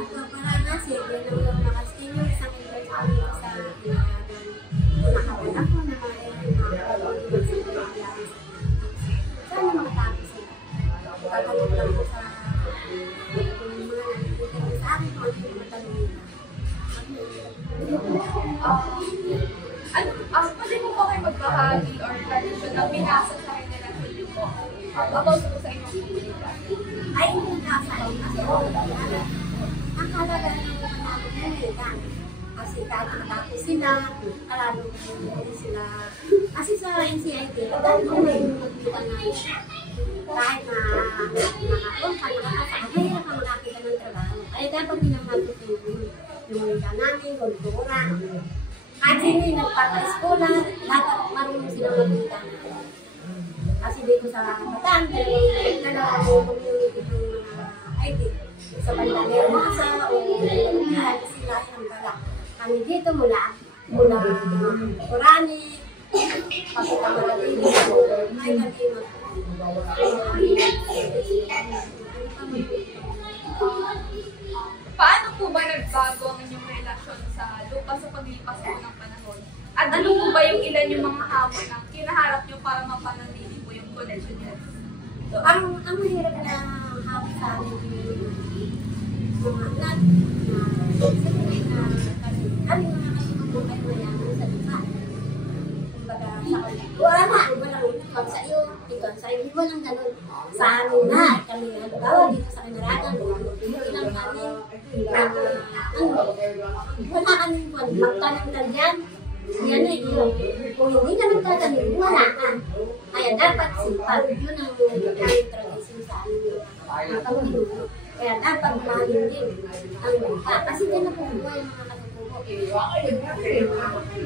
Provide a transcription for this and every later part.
nagpaparana, sige lang nakastinyo, isang invite kami sa pinayagan. Nakabal ako na sana makatapos sila. Tatanong lang po sa mga nakikita sa akin kung ano yung matanong nila. Pwede mo po kayo magbahagi or tradition na pinasa sa relasyon niyo po about po sa inyong komunidad? Ay, hindi nakasain kasi ang halaga ng komunidad. Kasi kahit nakatapos sila, kalalo hindi sila. Kasi sa NCIT, dahil kung may magbutan na kahit na nakapunta, nakakasakahira ka makakita ng trabaho. Ay, dapat pinamagpapin yung mga namin, kultura. Kahit sino yung nagpapa-eskola, lahat marunong silang magbuta. Kasi dito sa Bataan, dalawang community ng mga IT. Sa Bandang Masa o Pilihan, sila ang bala. Kami dito mula Kurani, Pakita Malalini, may Kalima. Paano po ba nagbago ang inyong relasyon sa lupa sa paglipas po ng panahon? At ano po ba yung ilan yung mga hamon na kinaharap nyo para mapanatili po yung connection niyo? So, ang mahirap na hamon sa amin yung mga anak na kasi kami mga kasimubuhay mo yan sa lupa. Kumbaga sa wala ikaw sa iyo, hindi mo lang ganun. Sa amin na, kami halimbawa dito sa Kinaragan, ilang kami, wala kami magtanong yan. Yan ay yun. Kung hindi ka nagtatanim, wala ka. Kaya dapat sipag. Yun ang aming tradition sa amin. Kaya dapat mahalin din ang lupa. Kasi din na pubuhay yung mga katutubo.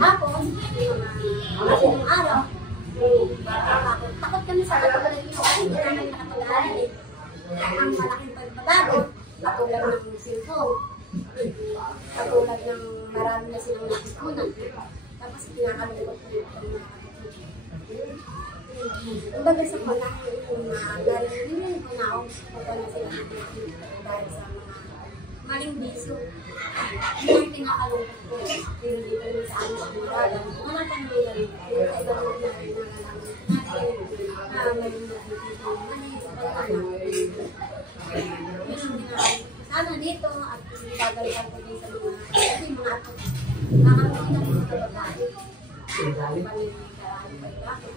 Tapos, yung araw, takot kami sa katulad nyo kasi hindi namin nakapag-aaral eh. Ang malaking pagbabago, katulad ng cellphone, katulad ng marami na silang natutunan. Tapos pinakalugot ko yung mga katutunan. Kumbaga sa panahon yung narinig ko na ako kung na sila dahil sa mga maling biso. Yung pinakalungkot ko, hindi ko sa amin sa muragan. Wala pang nila rin. Pinakailangan na rin na may sana dito at gagalitan ko din sa mga ato. Nakakita ko sa babae. Panikaraan pa ito ako.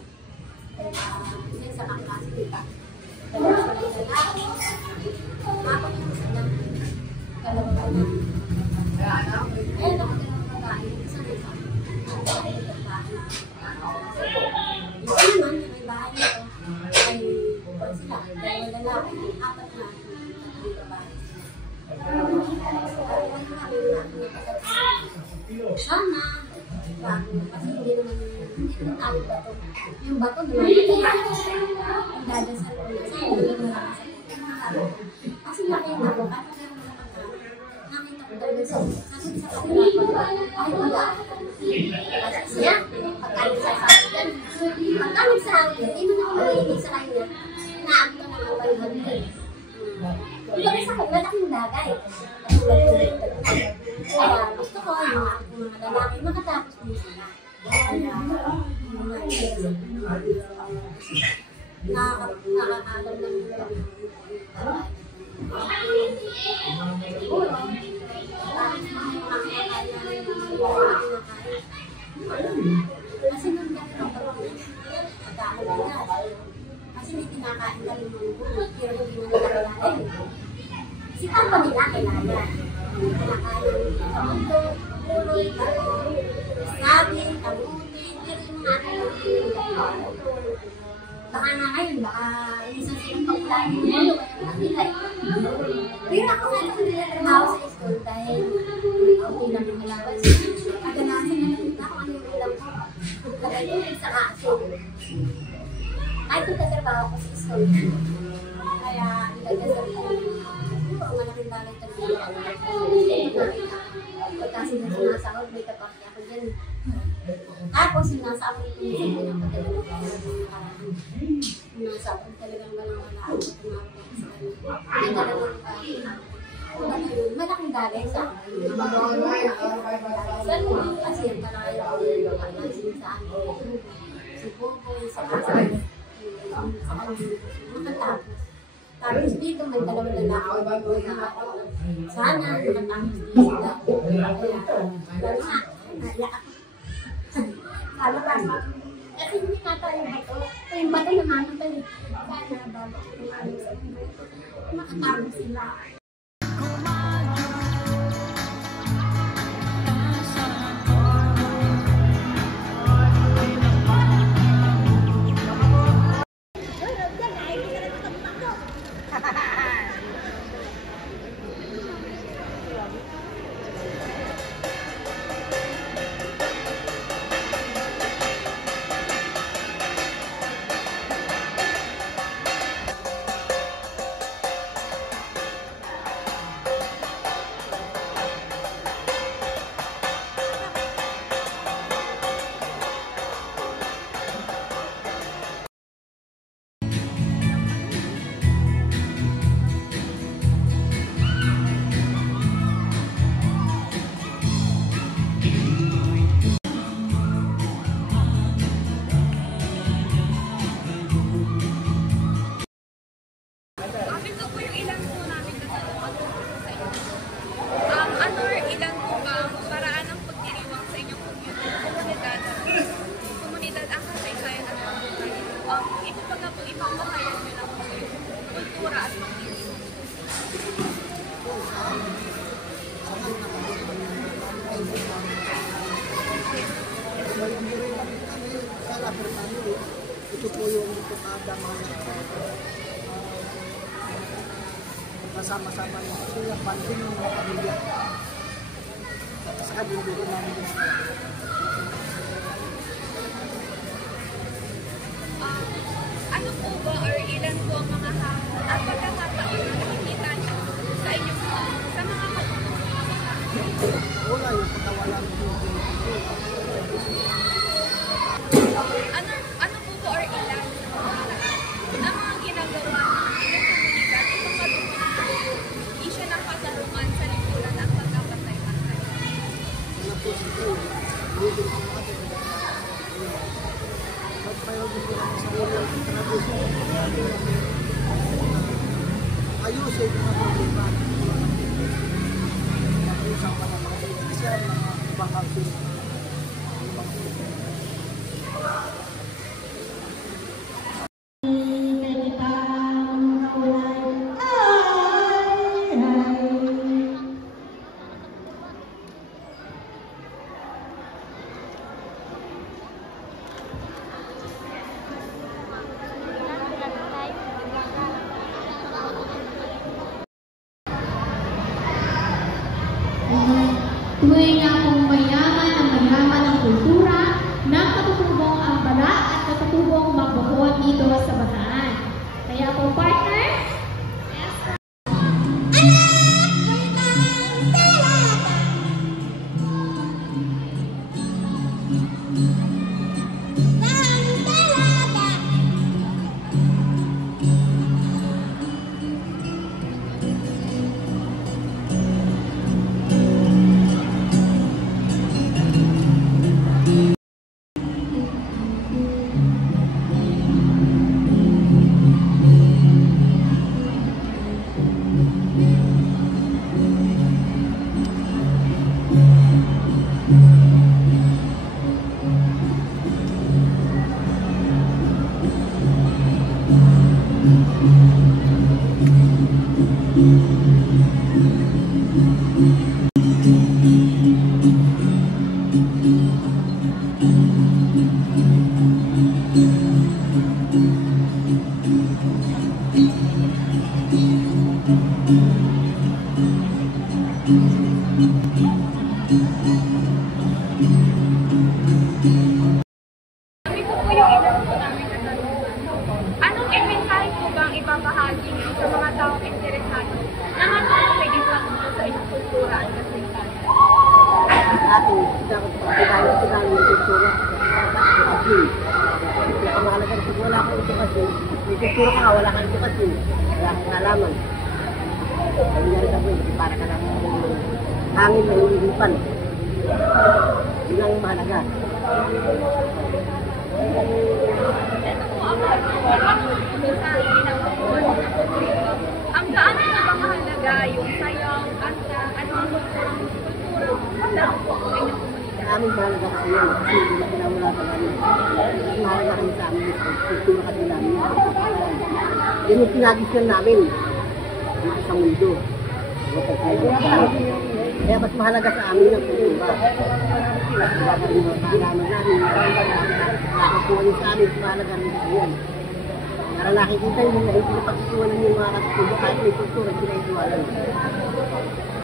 Kaya sa kaklase dito. Kaya sa lalaki. Ako yung sa lang. Kalabaw na. Kaya nakakita ng babae. Isa na sa babae. Ito naman, may bahay nito. Ay, kung sila, dahil lalaki, apat na babae. Sana, kasi hindi naman tayo bato. Yung bato, ang dadasal ko na sa'yo, kasi nakita ko, nakita ko talaga sa kanila, ay wala. Kasi siya, pagkalit sa akin, pagkalit sa akin, hindi mo na ako makinig sa kanya, naakta na ang palihan. Hindi sa akin, malaking bagay. Kaya gusto ko yung mga lalaki makatapos din sila. Kaya nakakaalam lang ito. Kasi nung ganito kasi may kinakain kami ng buhay, pero hindi mo nagkakalain. Si Papa nila kilala. Kinakain sa mundo, uloy, saging, kabutin, pero yung mga ating baka na ngayon, baka minsan silang pakulaan yung mundo, kaya nakilay. Pero ako nga ito nila sa school dahil okay lang yung malabas. Kadalasan na lang ako ano yung ulam ko. Lagay ko sa asin. Kahit nagtatrabaho ko sa school. Kaya nilagay ko ang malaking bagay talaga. Kasi nung sinasahod, may kapakya ko dyan. Tapos sinasahod ko yung pinapadala ko. Sinasahod talagang walang wala ako. Tumapit sa kanya. Hindi talagang Ano yun, malaking galing sa akin. Ganun kasi yung talaga yung pagkasin sa akin. Si Popoy, sa kasal. Makatapos. Tapos dito may dalawang lalaki na sana makatapos din sila. Kaya, lalo nga, naiyak ako. Sabi pa, kasi hindi nata yung bato. Yung bato namamatay. Sana bago makatapos sila. Ito po yung kada mga kasama-sama ng pamilya, banding ng mga pamilya. Sa kabindito namin yung ano po ba or ilan po ang mga hamon at pagkakataon na nakikita niyo sa inyong sa mga wala yung pagkawalan ano po ba or ilan ang mga ginagawa ng komunidad itong matulungan isyo ng katarungan sa lipunan at pagkapatay-patay? wala po sila living ang natin. Magpayogi po namin sa ulo ng tradisyon. Ayusin yung mga problema. Nag-usang pa ng mga politisyan, mga ibang hapin. Tuwing nga pong mayaman ang kultura ng katutubong ang balat at katutubong magbukod dito sa bataan. Kaya po partner, Kami po yung ilan po namin katanungan. Anong inventahe po ba ang ibabahagi niyo sa mga taong interesado na matulong sa isang sa inyong kultura at kasaysayan? Dati, sigalo yung kultura. Kasi, ang mahalaga wala kang edukasyon. May kultura ka, wala kang edukasyon. Wala kang alaman. Sabi nga rin ako para ka lang hangin na inihipan. Yun ang mahalaga. Ang gaano na ba mahalaga yung sayaw, kanta, ano ang kultura sa inyong komunidad? Sa amin mahalaga kasi yan. Kasi hindi na pinawala sa amin. Mahalaga kami sa amin. Kultura kasi namin. Yan yung pinadisyon namin. Sa mundo. Kaya mas mahalaga sa amin ang kultura. Dapat yung makalaman namin. Nakakuha yung sa amin. Mahalaga rin sa yan. Para nakikita yung mga hindi na pagkukuha ng mga katutubo kahit may kultura, hindi na ituwalan.